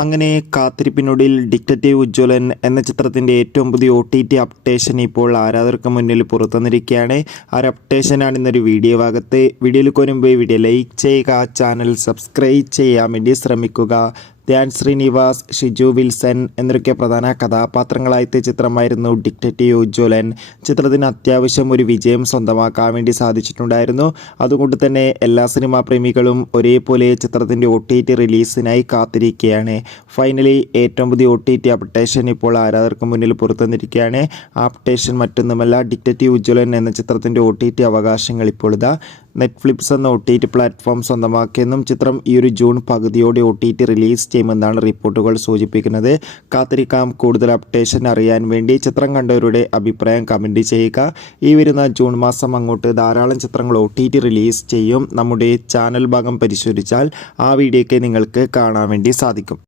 അങ്ങനെ കാത്തിരിപ്പിനൊടുവിൽ ഡിറ്റക്റ്റീവ് ഉജ്ജ്വലൻ എന്ന ചിത്രത്തിൻ്റെ ഏറ്റവും പുതിയ OTT അപ്ഡേഷൻ ഇപ്പോൾ ആരാധകർക്ക് മുന്നിൽ പുറത്തുവന്നിരിക്കുകയാണ്. ആ ഒരു അപ്ഡേഷനാണ് ഇന്നൊരു വീഡിയോ ഭാഗത്ത്. വീഡിയോയിൽ മുൻപ് വീഡിയോ ലൈക്ക് ചെയ്യുക, ചാനൽ സബ്സ്ക്രൈബ് ചെയ്യാൻ വേണ്ടി ശ്രമിക്കുക. ധ്യാൻ ശ്രീനിവാസ്, ഷിജു വിൽസൺ എന്നൊക്കെ പ്രധാന കഥാപാത്രങ്ങളായ ചിത്രമായിരുന്നു ഡിറ്റക്റ്റീവ് ഉജ്ജ്വലൻ. ചിത്രത്തിന് അത്യാവശ്യം ഒരു വിജയം സ്വന്തമാക്കാൻ വേണ്ടി സാധിച്ചിട്ടുണ്ടായിരുന്നു. അതുകൊണ്ട് തന്നെ എല്ലാ സിനിമാ പ്രേമികളും ഒരേപോലെ ചിത്രത്തിൻ്റെ OTT റിലീസിനായി കാത്തിരിക്കുകയാണ്. ഫൈനലി ഏറ്റവും പുതിയ OTT അപ്ഡേഷൻ ഇപ്പോൾ ആരാധകർക്ക് മുന്നിൽ പുറത്തുവന്നിരിക്കുകയാണ്. ആ അപ്ഡേഷൻ മറ്റൊന്നുമല്ല, ഡിറ്റക്റ്റീവ് ഉജ്ജ്വലൻ എന്ന ചിത്രത്തിൻ്റെ OTT അവകാശങ്ങൾ ഇപ്പോൾ ഇതാ നെറ്റ്ഫ്ലിക്സ് എന്ന OTT പ്ലാറ്റ്ഫോം സ്വന്തമാക്കിയെന്നും ചിത്രം ഈ ഒരു ജൂൺ പകുതിയോടെ OTT റിലീസ് ചെയ്യുമെന്നാണ് റിപ്പോർട്ടുകൾ സൂചിപ്പിക്കുന്നത്. കാത്തിരിക്കാം. കൂടുതൽ അപ്ഡേഷൻ അറിയാൻ വേണ്ടി ചിത്രം കണ്ടവരുടെ അഭിപ്രായം കമൻറ്റ് ചെയ്യുക. ഈ വരുന്ന ജൂൺ മാസം അങ്ങോട്ട് ധാരാളം ചിത്രങ്ങൾ OTT റിലീസ് ചെയ്യും. നമ്മുടെ ചാനൽ ഭാഗം പരിശോധിച്ചാൽ ആ വീഡിയോയ്ക്ക് നിങ്ങൾക്ക് കാണാൻ വേണ്ടി സാധിക്കും.